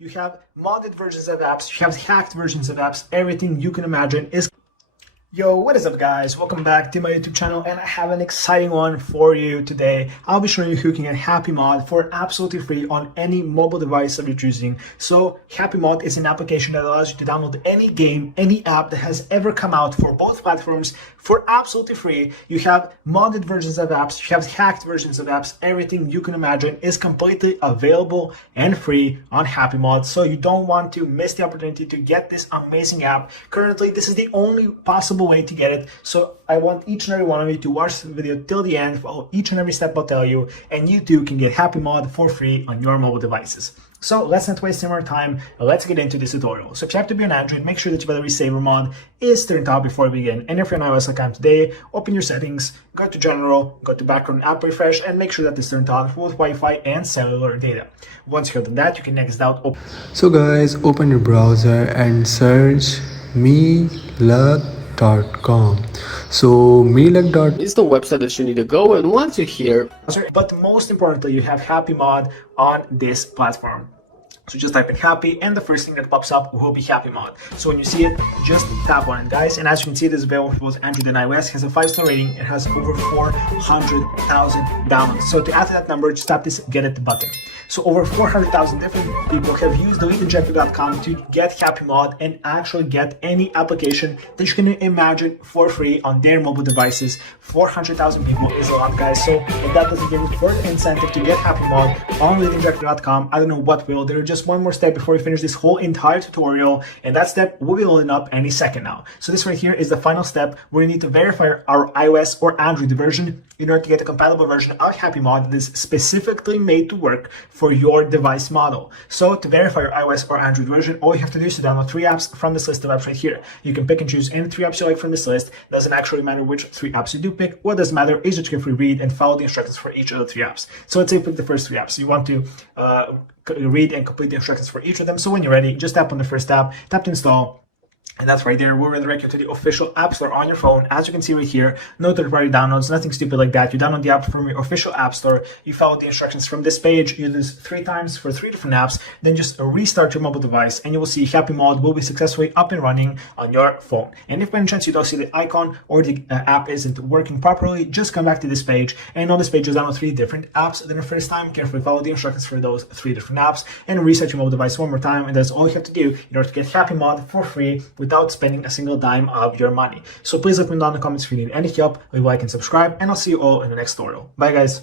You have modded versions of apps, you have hacked versions of apps, everything you can imagine is. Yo, what is up guys? Welcome back to my YouTube channel, and I have an exciting one for you today. I'll be showing you how you can get HappyMod for absolutely free on any mobile device that you're choosing. So HappyMod is an application that allows you to download any game, any app that has ever come out for both platforms for absolutely free. You have modded versions of apps, you have hacked versions of apps, everything you can imagine is completely available and free on HappyMod. So you don't want to miss the opportunity to get this amazing app. Currently, this is the only possible way to get it, so I want each and every one of you to watch the video till the end, follow each and every step I'll tell you, and you too can get HappyMod for free on your mobile devices. So let's not waste any more time, let's get into this tutorial. So if you have to be on Android, make sure that your battery saver mod is turned on before we begin. And if you're on iOS like I am today, open your settings, go to general, go to background app refresh, and make sure that it's turned on with Wi-Fi and cellular data. Once you've done that, you can next out. So guys, open your browser and search meluck.com. So meluck.com is the website that you need to go, and once you're here, but most importantly, you have HappyMod on this platform. So just type in Happy, and the first thing that pops up will be HappyMod. So when you see it, just tap on it, guys. And as you can see, this is available for both Android and iOS. It has a 5-star rating. It has over 400,000 downloads. So to add to that number, just tap this Get It button. So over 400,000 different people have used deleteejector.com to get HappyMod and actually get any application that you can imagine for free on their mobile devices. 400,000 people is a lot, guys. So if that doesn't give you further incentive to get HappyMod on deleteejector.com, I don't know what will. There is just one more step before we finish this whole entire tutorial, and that step will be loading up any second now. So this right here is the final step where you need to verify our iOS or Android version in order to get a compatible version of HappyMod that is specifically made to work for your device model. So to verify your iOS or Android version, all you have to do is to download 3 apps from this list of apps right here. You can pick and choose any 3 apps you like from this list. It doesn't actually matter which 3 apps you do pick. What does matter is that you can read and follow the instructions for each of the 3 apps. So let's say you pick the first 3 apps. You want to read and complete the instructions for each of them. So when you're ready, just tap on the first app, tap to install. And that's right there. We're redirect you to the official App Store on your phone. As you can see right here, no third-party downloads, nothing stupid like that. You download the app from your official App Store. You follow the instructions from this page. You do this 3 times for 3 different apps. Then just restart your mobile device, and you will see HappyMod will be successfully up and running on your phone. And if by any chance you don't see the icon or the app isn't working properly, just come back to this page. And on this page, you'll download 3 different apps. Then the first time, carefully follow the instructions for those 3 different apps and reset your mobile device one more time. And that's all you have to do in order to get HappyMod for free without spending a single dime of your money. So please let me know in the comments if you need any help, leave a like and subscribe, and I'll see you all in the next tutorial. Bye guys.